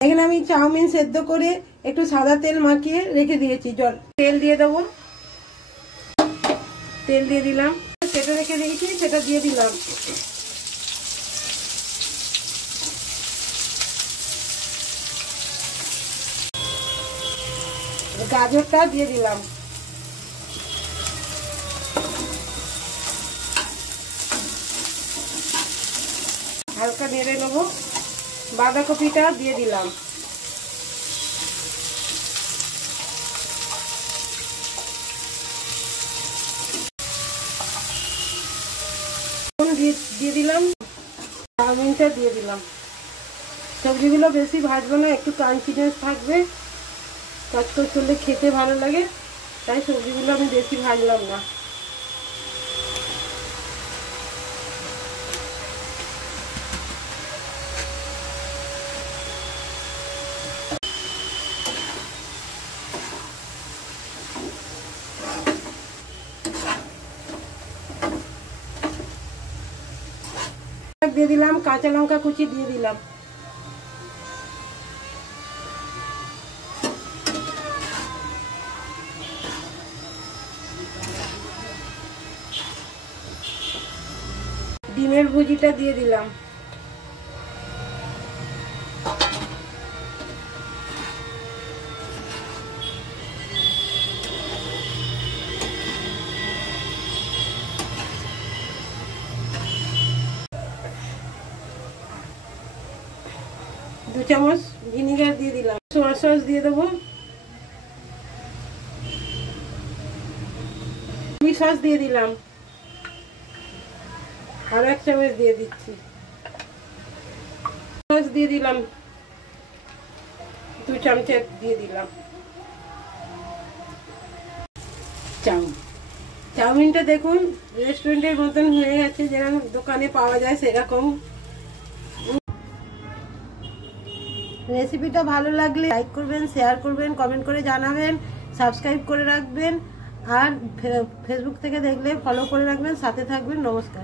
এখানে আমি চাউমিন সেদ্ধ করে একটু সাদা তেল মাখিয়ে রেখে দিয়েছি। তেল দিয়ে দেবো, তেল দিয়ে দিলাম, সেটা রেখে দিয়েছি সেটা দিয়ে দিলাম। গাজরটা দিয়ে দিলাম, হালকা নেড়ে নেবো। বাঁধাকপিটা দিয়ে দিলাম, দিয়ে দিলাম, চাউমিনটা দিয়ে দিলাম। সবজিগুলো বেশি ভাজবো না, একটু ক্রাঞ্চিনেস থাকবে, কচকচ করলে খেতে ভালো লাগে, তাই সবজিগুলো আমি বেশি ভাজলাম না। দিয়ে দিলাম, কাঁচা লঙ্কা কুচি দিয়ে দিলাম, ডিমের ভুজিটা দিয়ে দিলাম, দু চামচ ভিনিগার দিয়ে দিলাম, সোয়া সস দিয়ে দেবো, চিলি সস দিয়ে দিলাম, আর 1 চামচ দিয়ে দিচ্ছি, সস দিয়ে দিলাম, 2 চামচ দিয়ে দিলাম। চাউমিনটা দেখুন রেস্টুরেন্টের মতন হয়ে গেছে, যেরকম দোকানে পাওয়া যায় সেরকম। রেসিপিটা ভালো লাগলে লাইক করবেন, শেয়ার করবেন, কমেন্ট করে জানাবেন, সাবস্ক্রাইব করে রাখবেন, আর ফেসবুক থেকে দেখলে ফলো করে রাখবেন, সাথে থাকবেন। নমস্কার।